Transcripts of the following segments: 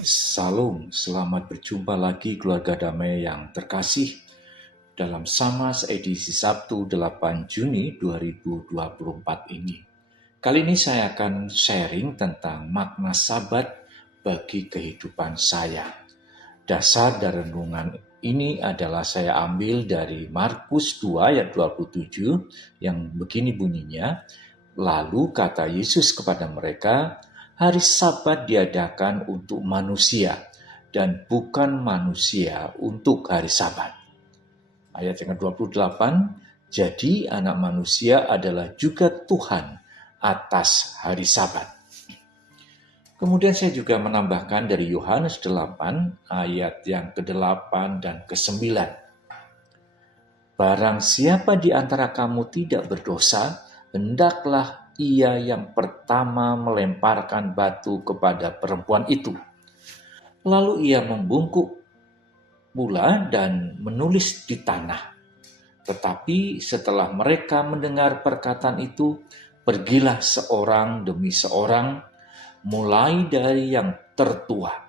Salam, selamat berjumpa lagi keluarga damai yang terkasih dalam Samas edisi Sabtu 8 Juni 2024 ini. Kali ini saya akan sharing tentang makna Sabat bagi kehidupan saya. Dasar dari renungan ini adalah saya ambil dari Markus 2 ayat 27 yang begini bunyinya. Lalu kata Yesus kepada mereka, hari Sabat diadakan untuk manusia dan bukan manusia untuk hari Sabat. Ayat yang ke-28, jadi anak manusia adalah juga Tuhan atas hari Sabat. Kemudian saya juga menambahkan dari Yohanes 8 ayat yang ke-8 dan ke-9. Barang siapa di antara kamu tidak berdosa, hendaklah ia yang pertama melemparkan batu kepada perempuan itu. Lalu ia membungkuk pula dan menulis di tanah. Tetapi setelah mereka mendengar perkataan itu, pergilah seorang demi seorang, mulai dari yang tertua.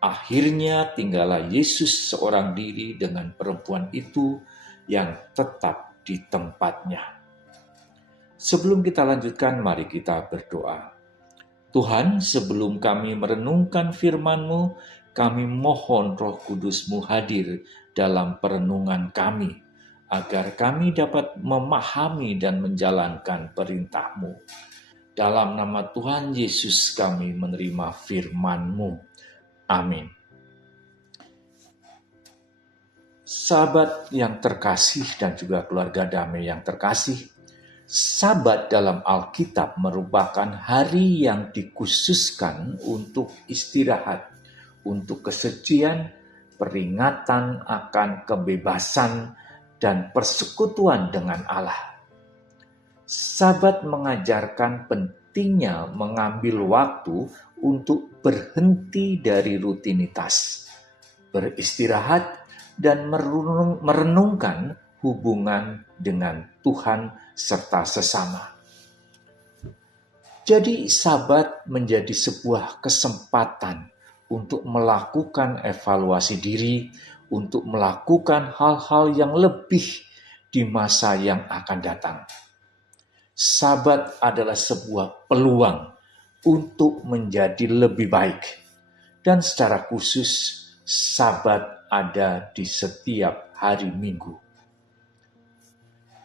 Akhirnya tinggallah Yesus seorang diri dengan perempuan itu yang tetap di tempatnya. Sebelum kita lanjutkan, mari kita berdoa. Tuhan, sebelum kami merenungkan firman-Mu, kami mohon Roh Kudus-Mu hadir dalam perenungan kami, agar kami dapat memahami dan menjalankan perintah-Mu. Dalam nama Tuhan Yesus kami menerima firman-Mu. Amin. Sahabat yang terkasih dan juga keluarga damai yang terkasih, Sabat dalam Alkitab merupakan hari yang dikhususkan untuk istirahat, untuk kesucian, peringatan akan kebebasan, dan persekutuan dengan Allah. Sabat mengajarkan pentingnya mengambil waktu untuk berhenti dari rutinitas, beristirahat, dan merenungkan hubungan dengan Tuhan serta sesama. Jadi Sabat menjadi sebuah kesempatan untuk melakukan evaluasi diri, untuk melakukan hal-hal yang lebih di masa yang akan datang. Sabat adalah sebuah peluang untuk menjadi lebih baik. Dan secara khusus, Sabat ada di setiap hari Minggu.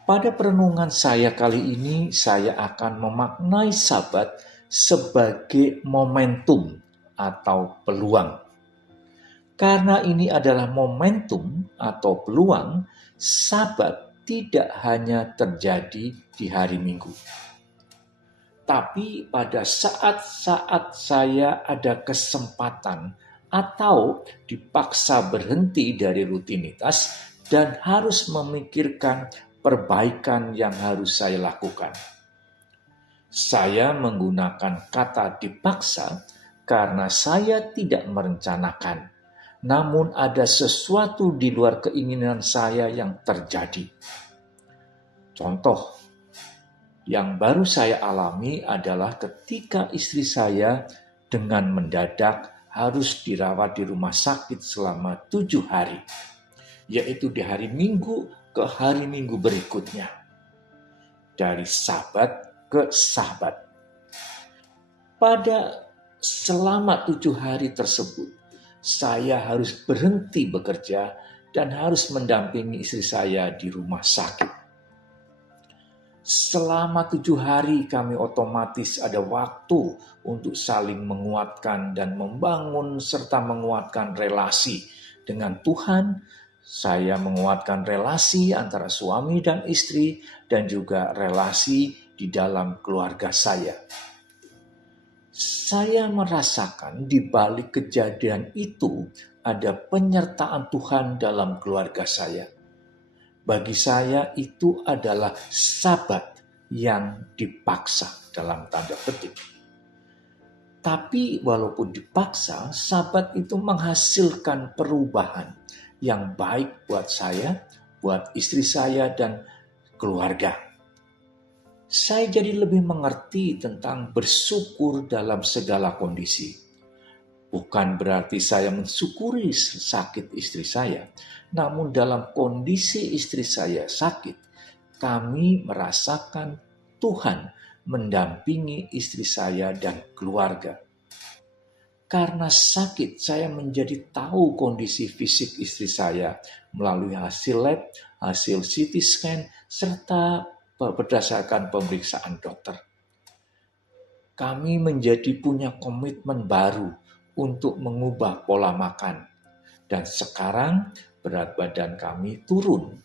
Pada perenungan saya kali ini, saya akan memaknai Sabat sebagai momentum atau peluang. Karena ini adalah momentum atau peluang, Sabat tidak hanya terjadi di hari Minggu. Tapi pada saat-saat saya ada kesempatan atau dipaksa berhenti dari rutinitas dan harus memikirkan perbaikan yang harus saya lakukan. Saya menggunakan kata dipaksa karena saya tidak merencanakan, namun ada sesuatu di luar keinginan saya yang terjadi. Contoh yang baru saya alami adalah ketika istri saya dengan mendadak harus dirawat di rumah sakit selama 7 hari, yaitu di hari Minggu ke hari Minggu berikutnya. Dari Sabat ke Sabat. Pada selama 7 hari tersebut, saya harus berhenti bekerja dan harus mendampingi istri saya di rumah sakit. Selama 7 hari kami otomatis ada waktu untuk saling menguatkan dan membangun serta menguatkan relasi dengan Tuhan. Saya menguatkan relasi antara suami dan istri dan juga relasi di dalam keluarga saya. Saya merasakan di balik kejadian itu ada penyertaan Tuhan dalam keluarga saya. Bagi saya itu adalah Sabat yang dipaksa dalam tanda petik. Tapi walaupun dipaksa, Sabat itu menghasilkan perubahan yang baik buat saya, buat istri saya, dan keluarga. Saya jadi lebih mengerti tentang bersyukur dalam segala kondisi. Bukan berarti saya mensyukuri sakit istri saya, namun dalam kondisi istri saya sakit, kami merasakan Tuhan mendampingi istri saya dan keluarga. Karena sakit, saya menjadi tahu kondisi fisik istri saya melalui hasil lab, hasil CT scan, serta berdasarkan pemeriksaan dokter. Kami menjadi punya komitmen baru untuk mengubah pola makan. Dan sekarang berat badan kami turun.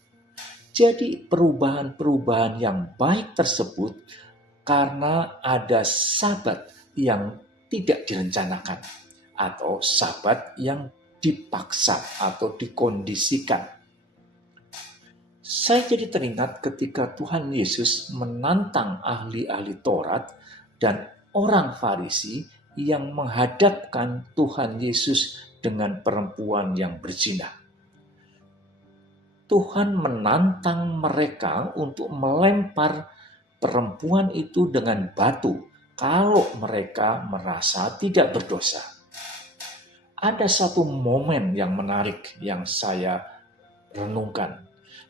Jadi perubahan-perubahan yang baik tersebut karena ada sahabat yang tidak direncanakan atau sahabat yang dipaksa atau dikondisikan. Saya jadi teringat ketika Tuhan Yesus menantang ahli-ahli Taurat dan orang Farisi yang menghadapkan Tuhan Yesus dengan perempuan yang berzina. Tuhan menantang mereka untuk melempar perempuan itu dengan batu kalau mereka merasa tidak berdosa. Ada satu momen yang menarik yang saya renungkan,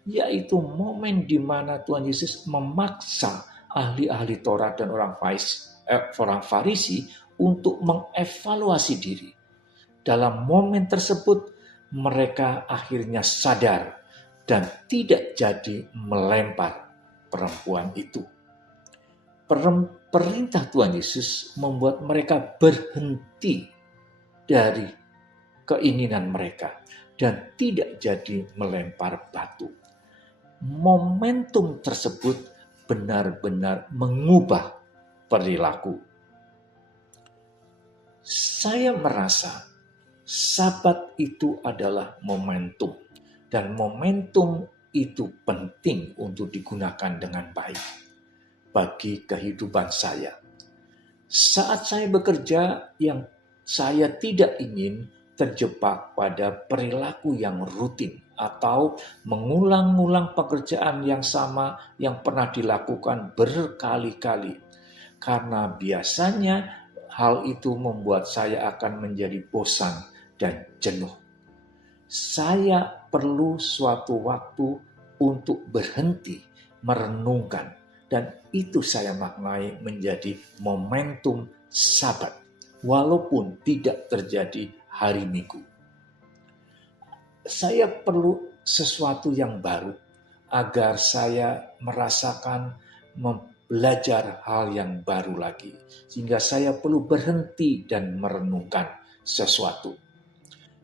yaitu momen di mana Tuhan Yesus memaksa ahli-ahli Taurat dan orang Farisi untuk mengevaluasi diri. Dalam momen tersebut, mereka akhirnya sadar dan tidak jadi melempar perempuan itu. Perintah Tuhan Yesus membuat mereka berhenti dari keinginan mereka dan tidak jadi melempar batu. Momentum tersebut benar-benar mengubah perilaku. Saya merasa Sabat itu adalah momentum, dan momentum itu penting untuk digunakan dengan baik bagi kehidupan saya. Saat saya bekerja, yang saya tidak ingin terjebak pada perilaku yang rutin atau mengulang-ulang pekerjaan yang sama yang pernah dilakukan berkali-kali. Karena biasanya hal itu membuat saya akan menjadi bosan dan jenuh. Saya perlu suatu waktu untuk berhenti merenungkan, dan itu saya maknai menjadi momentum Sabat, walaupun tidak terjadi hari Minggu. Saya perlu sesuatu yang baru agar saya merasakan belajar hal yang baru lagi, sehingga saya perlu berhenti dan merenungkan sesuatu.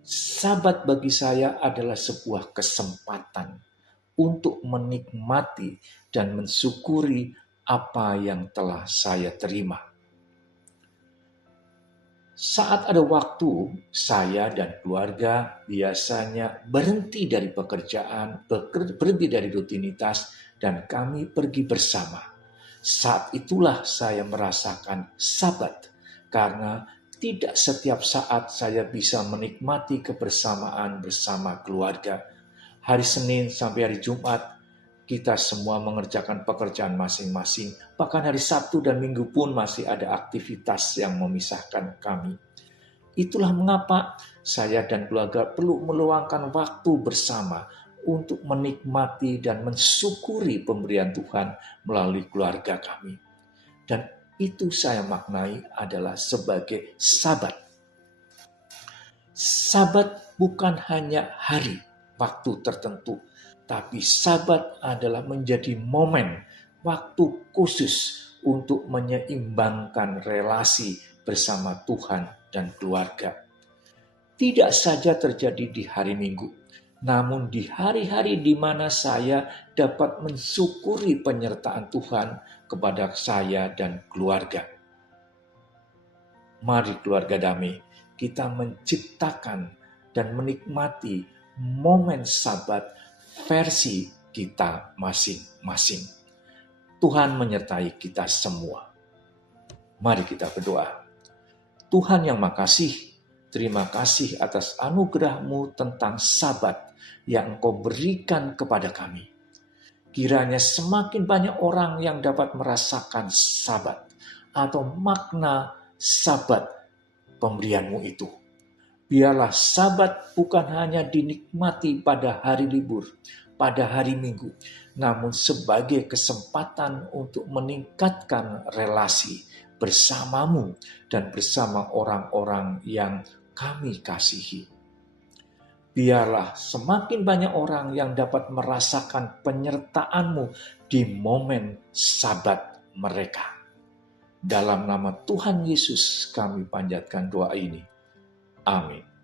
Sabat bagi saya adalah sebuah kesempatan untuk menikmati dan mensyukuri apa yang telah saya terima. Saat ada waktu, saya dan keluarga biasanya berhenti dari pekerjaan, berhenti dari rutinitas, dan kami pergi bersama. Saat itulah saya merasakan Sabat, karena tidak setiap saat saya bisa menikmati kebersamaan bersama keluarga. Hari Senin sampai hari Jumat, kita semua mengerjakan pekerjaan masing-masing. Bahkan hari Sabtu dan Minggu pun masih ada aktivitas yang memisahkan kami. Itulah mengapa saya dan keluarga perlu meluangkan waktu bersama untuk menikmati dan mensyukuri pemberian Tuhan melalui keluarga kami. Dan itu saya maknai adalah sebagai Sabat. Sabat bukan hanya hari, waktu tertentu, tapi Sabat adalah menjadi momen, waktu khusus untuk menyeimbangkan relasi bersama Tuhan dan keluarga. Tidak saja terjadi di hari Minggu, namun di hari-hari di mana saya dapat mensyukuri penyertaan Tuhan kepada saya dan keluarga. Mari keluarga damai, kita menciptakan dan menikmati momen Sabat versi kita masing-masing. Tuhan menyertai kita semua. Mari kita berdoa. Tuhan yang makasih, terima kasih atas anugerah-Mu tentang Sabat yang Engkau berikan kepada kami. Kiranya semakin banyak orang yang dapat merasakan Sabat atau makna Sabat pemberian-Mu itu. Biarlah Sabat bukan hanya dinikmati pada hari libur, pada hari Minggu, namun sebagai kesempatan untuk meningkatkan relasi bersamamu dan bersama orang-orang yang kami kasihi. Biarlah semakin banyak orang yang dapat merasakan penyertaan-Mu di momen Sabat mereka. Dalam nama Tuhan Yesus kami panjatkan doa ini. Amin.